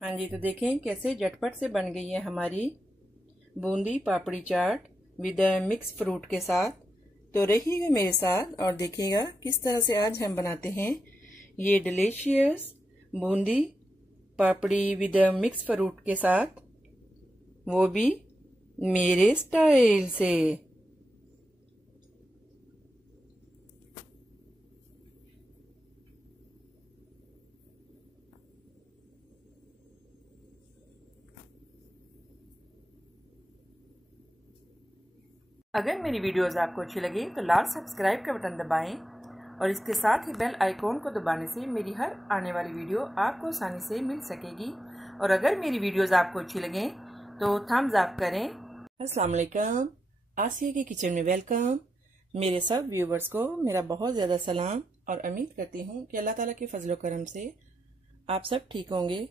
हाँ जी, तो देखें कैसे झटपट से बन गई है हमारी बूंदी पापड़ी चाट विद मिक्स फ्रूट के साथ। तो रहिएगा मेरे साथ और देखिएगा किस तरह से आज हम बनाते हैं ये delicious Bundi papdi with mix fruit के साथ, वो भी मेरे स्टाइल से। अगर मेरी वीडियोस आपको अच्छी लगी तो लाल सब्सक्राइब का बटन दबाएं और इसके साथ ही बेल आइकॉन को दबाने से मेरी हर आने वाली वीडियो आपको आसानी से मिल सकेगी। और अगर मेरी वीडियोस आपको अच्छी लगें तो थम्स अप करें। अस्सलाम वालेकुम, आसिया की किचन में वेलकम। मेरे सब व्यूवर्स को मेरा बहुत ज़्यादा सलाम और उम्मीद करती हूँ कि अल्लाह ताला के फजल करम से आप सब ठीक होंगे।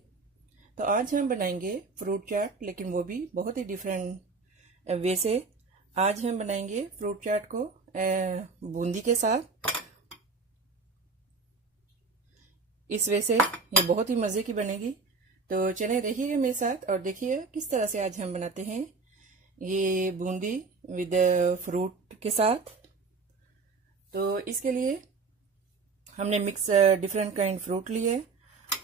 तो आज हम बनाएंगे फ्रूट चाट, लेकिन वो भी बहुत ही डिफरेंट वे से। आज हम बनाएंगे फ्रूट चाट को बूंदी के साथ। इस वे से ये बहुत ही मज़े की बनेगी। तो चलें रहिएगा मेरे साथ और देखिए किस तरह से आज हम बनाते हैं ये बूंदी विद फ्रूट के साथ। तो इसके लिए हमने मिक्स डिफरेंट काइंड फ्रूट लिए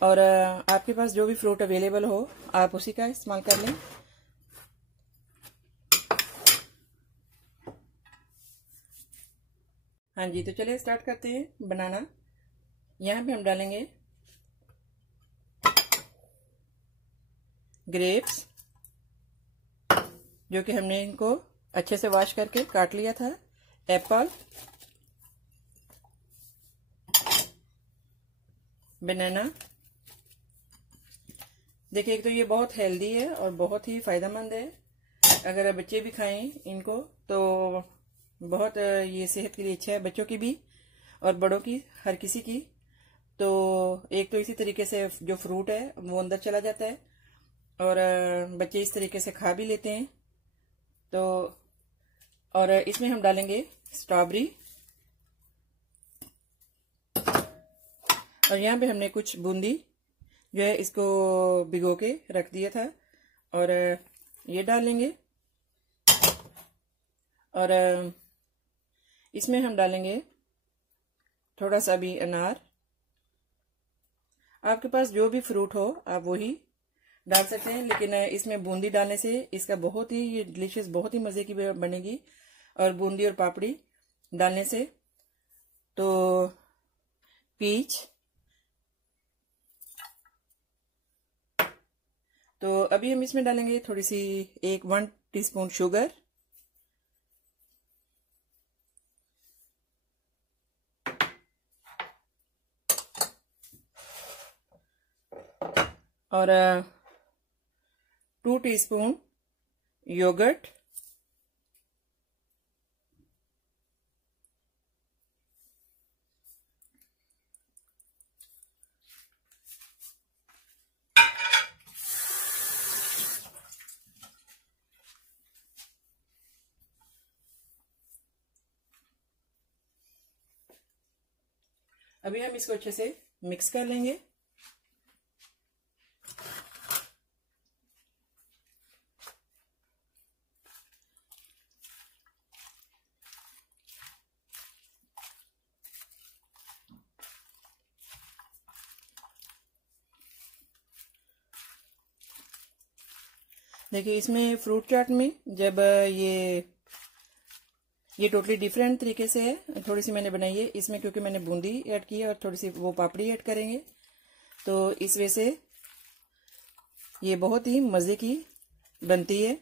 और आपके पास जो भी फ्रूट अवेलेबल हो आप उसी का इस्तेमाल कर लें। हाँ जी, तो चलिए स्टार्ट करते हैं बनाना। यहाँ पे हम डालेंगे ग्रेप्स, जो कि हमने इनको अच्छे से वॉश करके काट लिया था। एप्पल, बनाना। देखिए, एक तो ये बहुत हेल्दी है और बहुत ही फायदेमंद है। अगर बच्चे भी खाएं इनको तो बहुत ये सेहत के लिए अच्छा है, बच्चों की भी और बड़ों की, हर किसी की। तो एक तो इसी तरीके से जो फ्रूट है वो अंदर चला जाता है और बच्चे इस तरीके से खा भी लेते हैं। तो और इसमें हम डालेंगे स्ट्रॉबेरी और यहाँ पे हमने कुछ बूंदी जो है इसको भिगो के रख दिया था और ये डालेंगे। और इसमें हम डालेंगे थोड़ा सा भी अनार। आपके पास जो भी फ्रूट हो आप वही डाल सकते हैं, लेकिन इसमें बूंदी डालने से इसका बहुत ही ये डिलीशियस, बहुत ही मज़े की बनेगी। और बूंदी और पापड़ी डालने से तो पीच। तो अभी हम इसमें डालेंगे थोड़ी सी 1 टीस्पून शुगर और 2 टीस्पून योगर्ट। अभी हम इसको अच्छे से मिक्स कर लेंगे। देखिए, इसमें फ्रूट चाट में जब ये टोटली डिफरेंट तरीके से है, थोड़ी सी मैंने बनाई है इसमें, क्योंकि मैंने बूंदी ऐड की है और थोड़ी सी वो पापड़ी ऐड करेंगे। तो इस वजह से ये बहुत ही मज़े की बनती है।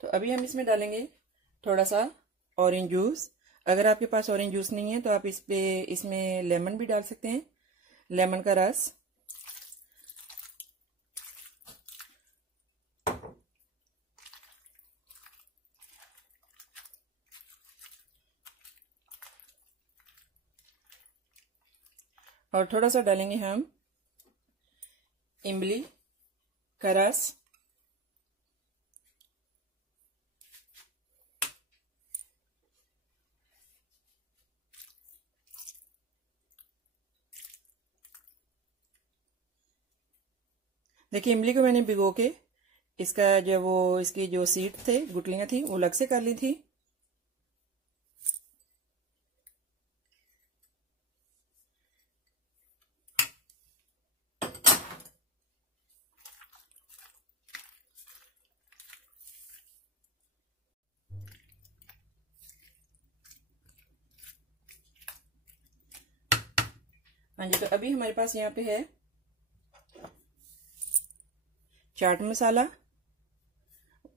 तो अभी हम इसमें डालेंगे थोड़ा सा ऑरेंज जूस। अगर आपके पास ऑरेंज जूस नहीं है तो आप इसमें लेमन भी डाल सकते हैं, लेमन का रस। और थोड़ा सा डालेंगे हम इमली का रस। देखिए इमली को मैंने भिगो के इसका जो वो इसकी जो सीड थे गुठलियां थी वो अलग से कर ली थी। हाँ जी, तो अभी हमारे पास यहाँ पे है chaat masala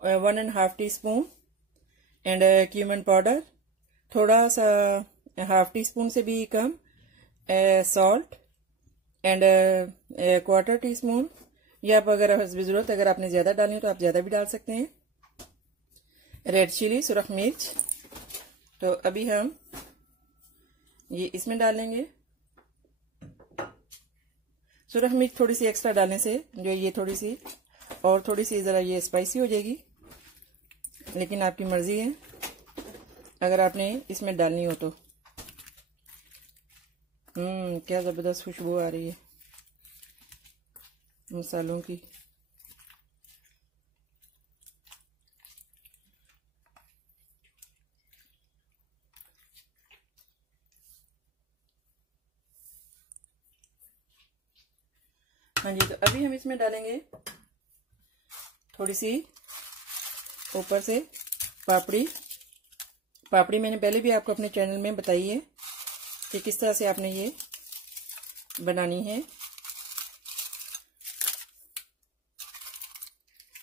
1.5 teaspoon and cumin powder थोड़ा सा 1/2 टीस्पून से भी कम, सॉल्ट एंड 1/4 टीस्पून, या आप अगर जरूरत अगर आपने ज़्यादा डालनी हो तो आप ज़्यादा भी डाल सकते हैं, रेड चिली सुरख मिर्च। तो अभी हम ये इसमें डालेंगे। सुरख मिर्च थोड़ी सी एक्स्ट्रा डालने से जो ये थोड़ी सी और थोड़ी सी ज़रा ये स्पाइसी हो जाएगी, लेकिन आपकी मर्ज़ी है अगर आपने इसमें डालनी हो तो। क्या ज़बरदस्त खुशबू आ रही है मसालों की। हाँ जी, तो अभी हम इसमें डालेंगे थोड़ी सी ऊपर से पापड़ी। पापड़ी मैंने पहले भी आपको अपने चैनल में बताई है कि किस तरह से आपने ये बनानी है।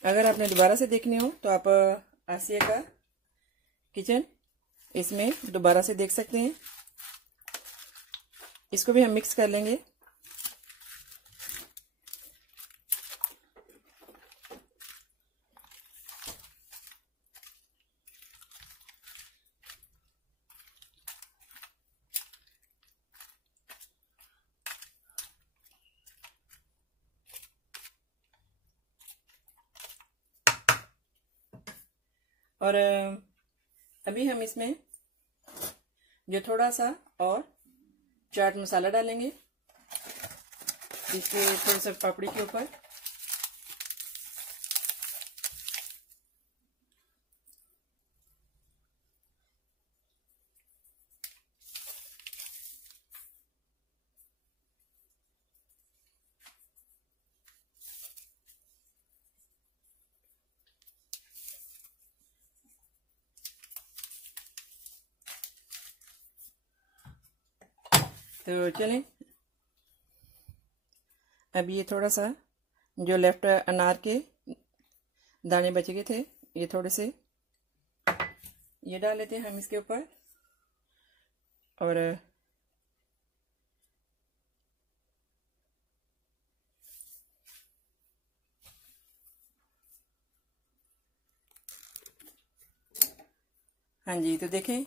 अगर आपने दोबारा से देखनी हो तो आप आसिया का किचन इसमें दोबारा से देख सकते हैं। इसको भी हम मिक्स कर लेंगे। और अभी हम इसमें जो थोड़ा सा और चाट मसाला डालेंगे इसके थोड़ा सा पापड़ी के ऊपर। तो चलें, अब ये थोड़ा सा जो लेफ्ट अनार के दाने बचे गए थे ये थोड़े से ये डाल लेते हैं हम इसके ऊपर। और हाँ जी, तो देखें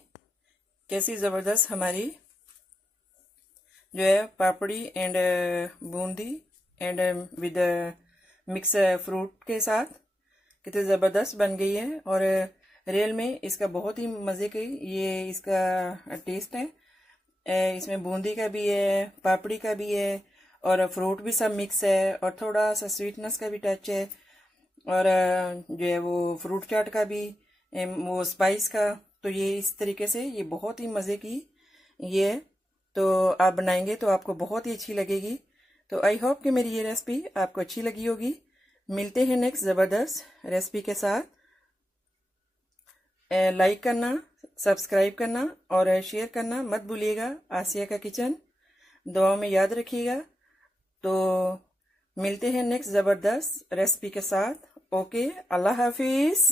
कैसी ज़बरदस्त हमारी जो है papdi and boondi and with mix fruit के साथ कितनी ज़बरदस्त बन गई है। और रियल में इसका बहुत ही मज़े की ये इसका टेस्ट है। इसमें बूंदी का भी है, पापड़ी का भी है और फ्रूट भी सब मिक्स है और थोड़ा सा स्वीटनेस का भी टच है। और जो है वो फ्रूट चाट का भी वो स्पाइस का। तो ये इस तरीके से ये बहुत ही मज़े की ये है। तो आप बनाएंगे तो आपको बहुत ही अच्छी लगेगी। तो आई होप कि मेरी ये रेसिपी आपको अच्छी लगी होगी। मिलते हैं नेक्स्ट ज़बरदस्त रेसिपी के साथ। लाइक करना, सब्सक्राइब करना और शेयर करना मत भूलिएगा। आसिया का किचन दुआओं में याद रखिएगा। तो मिलते हैं नेक्स्ट ज़बरदस्त रेसिपी के साथ। ओके, अल्लाह हाफिज़।